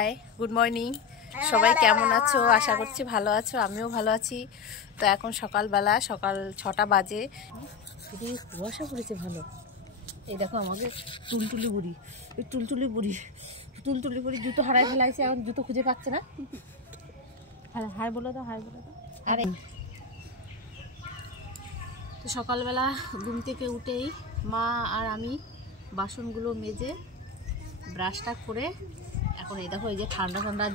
High, good morning. সবাই কেমন আছো? আশা করছি ভালো আছো, আমিও ভালো আছি। তো এখন সকালবেলা, সকাল 6টা বাজে। কুয়াশা পড়েছে ভালো। এই দেখো আমাকে টুলটুলি বুড়ি, টুলটুলি বুড়ি জুতো হারাই ফেলাইছে, এখন জুতো খুঁজে পাচ্ছে না। হাই বলে দাও, হাই বলে দাও। আরে তো সকালবেলা ঘুম থেকে উঠেই মা আর আমি বাসনগুলো মেজে ব্রাশটা করে এখন এই দেখো এই যে ঠান্ডা ঠান্ডা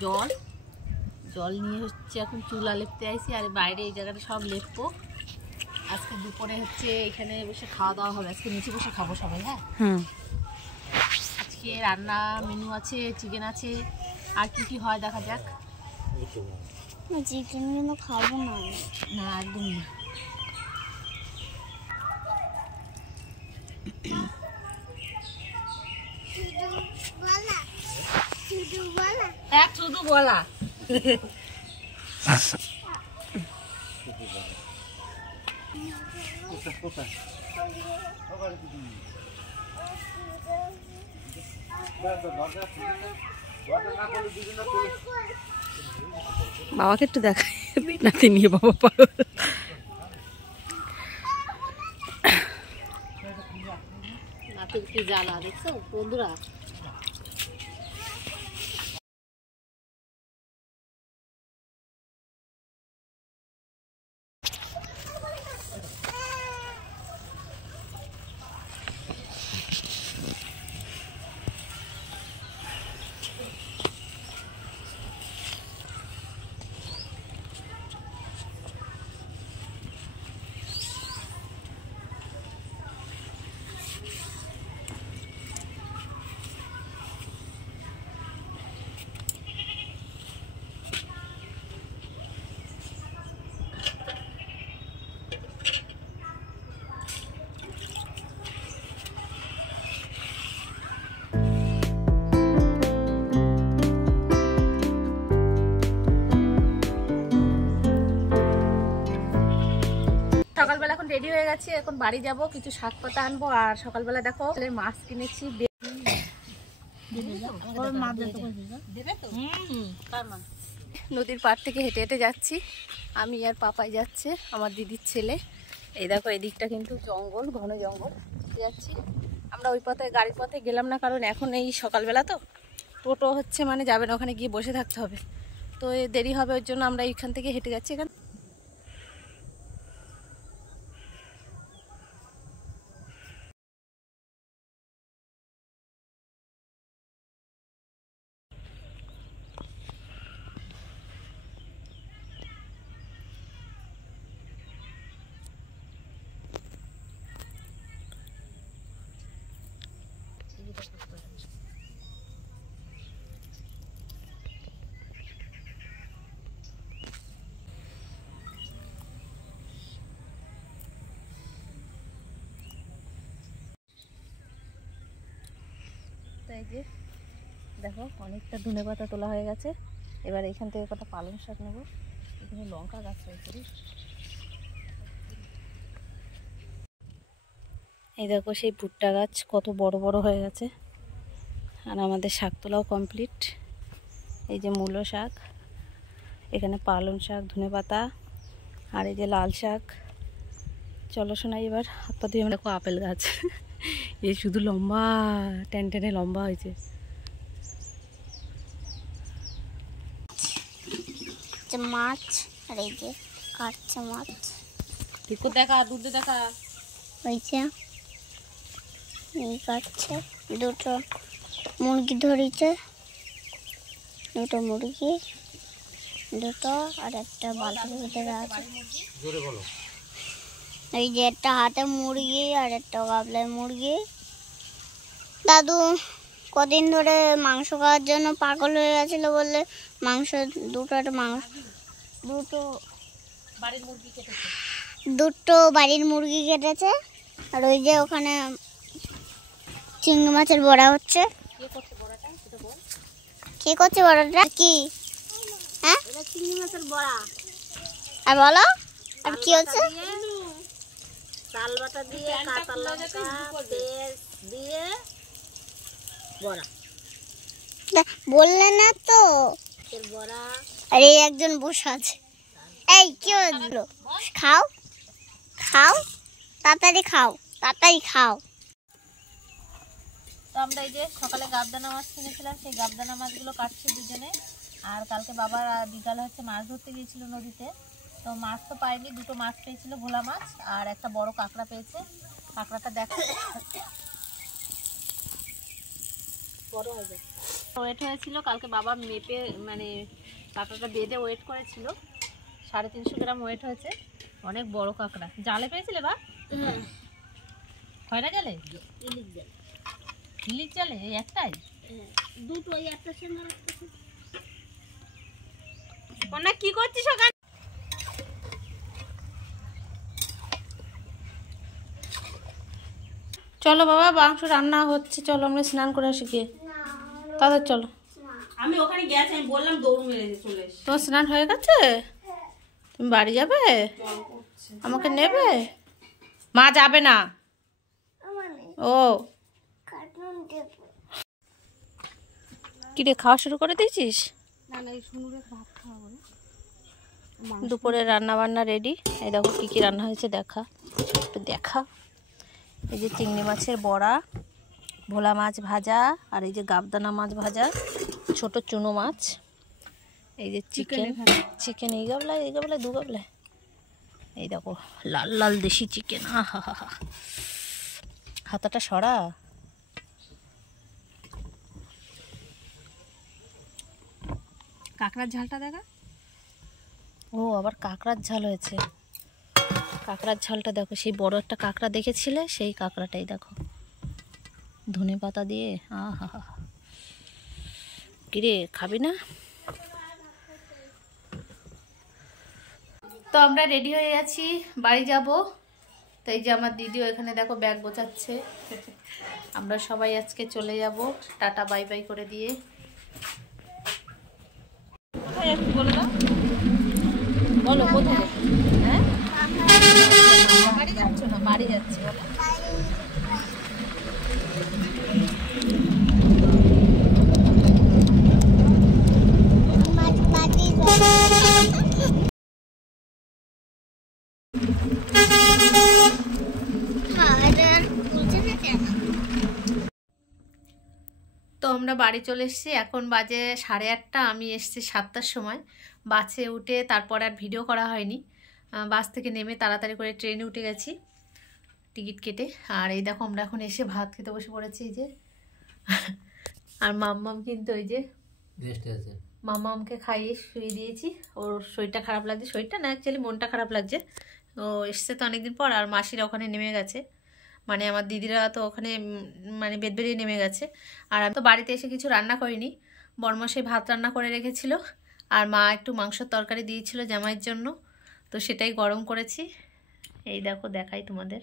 জল নিয়ে হচ্ছে এখন চুলা লেপতে আইছি। আর বাইরে এই জায়গাটা সব লেপবো। আজকে দুপুরে হচ্ছে এখানে বসে খাওয়া দাওয়া হবে। আজকে নিচে বসে খাবো সবাই। হ্যাঁ, আজকে রান্না মেনু আছে, চিকেন আছে, আর কি কি হয় দেখা যাক। চিকেন কিন্তু খাবো না। না, একদম না। শুধু বলা বাবাকে একটু দেখাই, নাতি নিয়ে বাবা পাগল। নাতির কি জ্বালা দেখছো বন্ধুরা। সকালবেলা এখন রেডি হয়ে গেছে, এখন বাড়ি যাব, কিছু শাক পাতা আনবো। আর সকালবেলা দেখো মাছ কিনেছি। নদীর পাড় থেকে হেঁটে হেঁটে যাচ্ছি, আমি আর পাপাই যাচ্ছে, আমার দিদির ছেলে। এই দেখো এদিকটা কিন্তু জঙ্গল, ঘন জঙ্গল যাচ্ছি আমরা। ওই পথে গাড়ির পথে গেলাম না, কারণ এখন এই সকালবেলা তো টোটো হচ্ছে মানে যাবে না, ওখানে গিয়ে বসে থাকতে হবে, তো দেরি হবে। ওর জন্য আমরা এইখান থেকে হেঁটে যাচ্ছি। এখানে এই যে দেখো অনেকটা ধনেপাতা তোলা হয়ে গেছে। এবার এখান থেকে কটা পালং শাক নেবো। এখানে লঙ্কা গাছ রয়েছে। এই দেখো সেই ভুট্টা গাছ কত বড় বড় হয়ে গেছে। আর আমাদের শাক তোলাও কমপ্লিট। এই যে মূলো শাক, এখানে পালং শাক, ধনেপাতা, আর এই যে লাল শাক। চলো শোনাই এবার হাত পা ধুয়ে। দেখো আপেল গাছ, এ শুধু লম্বা, টেনে টেনে লম্বা হয়েছে। মাছ আর এই যে কাটছে মাছ। ঠিক করে দেখা, দুধ দেখা হয়েছে। এই কাটছে, দুটো মুরগি ধরেছে, দুটো মুরগি, দুটো আর একটা বালতির ভিতরে আছে। এই যে একটা হাতে মুরগি আর একটা গাবলায় মুরগি। দাদু কদিন ধরে মাংস খাওয়ার জন্য পাগল হয়ে গেছিল বলে মাংস দুটো বাড়ির মুরগি কেটেছে। আর ওই যে ওখানে চিংড়ি মাছের বড়া হচ্ছে। কে করছে বড়াটা? কি? হ্যাঁ, চিংড়ি মাছের বড়া। আর বলো আর কি হচ্ছে? চাল বাটা দিয়ে কাঁচা লঙ্কা পেঁয়াজ দিয়ে বড়া। বললে না তো। বড়া আরে একজন বসে আছে। এই কি হলো? খাও খাও, তাড়াতাড়ি খাও, তাড়াতাড়ি খাও। তো আমরা এই যে সকালে গাবদানা মাছ কিনেছিলাম, সেই গাবদানা মাছগুলো কাটছি দুজনে। আর কালকে বাবা বিকালে হচ্ছে মাছ ধরতে গিয়েছিল নদীতে, তো মাছ তো পাইনি, দুটো মাছ পেয়েছিল, ভোলা মাছ আর একটা বড় কাঁকড়া পেয়েছে। কাঁকড়াটা দেখো বড় হয়ে যায়, ওয়েট হয়েছিল কালকে বাবা মেপে, মানে কাঁকড়াটা বেঁধে ওয়েট করেছিল, 350 গ্রাম ওয়েট হয়েছে। অনেক বড় কাঁকড়া। জালে পেয়েছিলে বা? খয়রা জালে? ইলিশ জালে? এই একটাই? দুটো, এই একটা সঙ্গে কন্যা কি করছিস ওখানে? চলো বাবা, মাংস রান্না হচ্ছে, চলো আমরা স্নান করে আসি গিয়ে। তাদের চলো। আমি ওখানে গেছি, আমি বললাম দৌড় মেরে চলে এসে। তোমার স্নান হয়ে গেছে? তুমি বাড়ি যাবে? আমাকে নেবে? মা যাবে না। ও কি রে, খাওয়া শুরু করে দিয়েছিস? দুপুরে রান্না বান্না রেডি। এই দেখো কি কি রান্না হয়েছে, দেখা একটু দেখা। এই যে চিংড়ি মাছের বড়া, ভোলা মাছ ভাজা, আর এই যে গাবদানা মাছ ভাজা, ছোট চুনো মাছ, এই যে চিকেন। চিকেন এই গাবলায়, এই গাবলায়, দু গাবলায়। এই দেখো লাল লাল দেশি চিকেন। আহা হা হা, হাতাটা সরা। কাঁকড়ার ঝালটা দেখা। ও আবার কাঁকড়ার ঝাল হয়েছে। কাঁকড়ার ঝালটা দেখো, সেই বড় একটা কাঁকড়া দেখেছিলে, সেই কাঁকড়াটাই দেখো, ধনে পাতা দিয়ে। আহা হা, কিরে খাবি না? তো আমরা রেডি হয়ে গেছি, বাড়ি যাব। তো এই যে আমার দিদিও এখানে দেখো ব্যাগ গোছাচ্ছে। আমরা সবাই আজকে চলে যাব, টাটা বাই বাই করে দিয়ে। কোথায় একটু বলে দাও, বলো কোথায়? হ্যাঁ বাড়ি যাচ্ছ না? বাড়ি যাচ্ছে বলো। তো আমরা বাড়ি চলে এসেছি, এখন বাজে 8:30। আমি এসেছি 7টার সময়। বাসে উঠে তারপর আর ভিডিও করা হয়নি। বাস থেকে নেমে তাড়াতাড়ি করে ট্রেনে উঠে গেছি টিকিট কেটে। আর এই দেখো আমরা এখন এসে ভাত খেতে বসে পড়েছি, এই যে। আর মাম্মাম কিন্তু ওই যে মাম্মামকে খাইয়ে শুয়ে দিয়েছি। ওর শরীরটা খারাপ লাগছে, শরীরটা না অ্যাকচুয়ালি মনটা খারাপ লাগছে। ও এসছে তো অনেকদিন পর, আর মাসিরা ওখানে নেমে গেছে, মানে আমার দিদিরা তো ওখানে মানে বেদ বেরিয়ে নেমে গেছে। আর আমি তো বাড়িতে এসে কিছু রান্না করিনি, বরমশাই ভাত রান্না করে রেখেছিল, আর মা একটু মাংসের তরকারি দিয়েছিল জামাইয়ের জন্য, তো সেটাই গরম করেছি। এই দেখো দেখাই তোমাদের,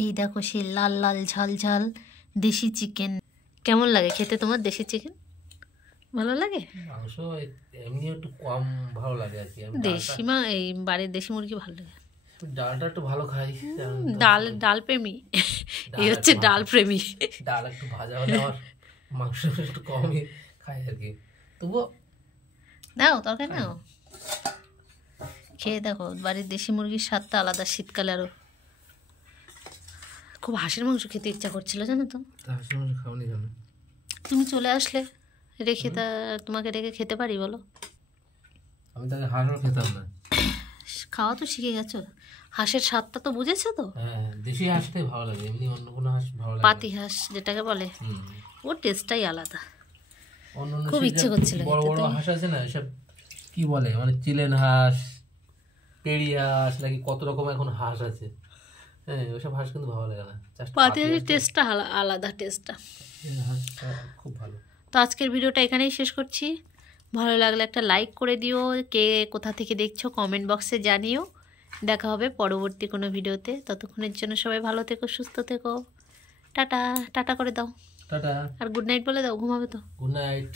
এই দেখো সেই লাল লাল ঝাল ঝাল দেশি চিকেন। কেমন লাগে খেতে তোমার দেশি চিকেন? ভালো লাগে? মাংস এমনি একটু কম ভালো লাগে আর কি। দেশি এই বাড়ির দেশি মুরগি ভালো লাগে। ডালটা একটু ভালো খাই। ডাল প্রেমী, এই হচ্ছে ডাল প্রেমী। ডাল একটু ভাজা হলে আমার মাংস একটু কমই খাই আর কি। তবুও দাও তরকারি নাও, খেয়ে দেখো, বাড়ির দেশি মুরগির স্বাদটা আলাদা। শীতকালে আরো খুব হাঁসের মাংস খেতে ইচ্ছা করছিল, জানো তো। হাঁসের মাংস খাওনি কেন? তুমি চলে আসলে, রেখে তোমাকে রেখে খেতে পারি বলো? আমি তাকে হাঁসও খেতাম না। খাওয়া তো শিখে গেছো, হাঁসের স্বাদটা তো বুঝেছো তো। হ্যাঁ, দেশি হাঁসটাই ভালো লাগে, এমনি অন্য কোনো হাঁস ভালো লাগে না। পাতি হাঁস যেটাকে বলে, ওর টেস্টটাই আলাদা। অন্য খুব ইচ্ছে করছিল বড় বড় হাঁস আছে না, এসব কি বলে, মানে চিলেন হাঁস, পেড়ি হাঁস, নাকি কত রকম এখন হাঁস আছে। হ্যাঁ, ওইসব হাঁস কিন্তু ভালো লাগে না। পাতি হাঁসের টেস্টটা আলাদা, টেস্টটা হাঁসটা খুব ভালো। তো আজকের ভিডিওটা এখানেই শেষ করছি। ভালো লাগলে একটা লাইক করে দিও, কে কোথা থেকে দেখছো কমেন্ট বক্সে জানিও। দেখা হবে পরবর্তী কোনো ভিডিওতে, ততক্ষণের জন্য সবাই ভালো থেকো, সুস্থ থেকো। টাটা টাটা করে দাও, টাটা, আর গুড নাইট বলে দাও, ঘুমাবে তো। Good night.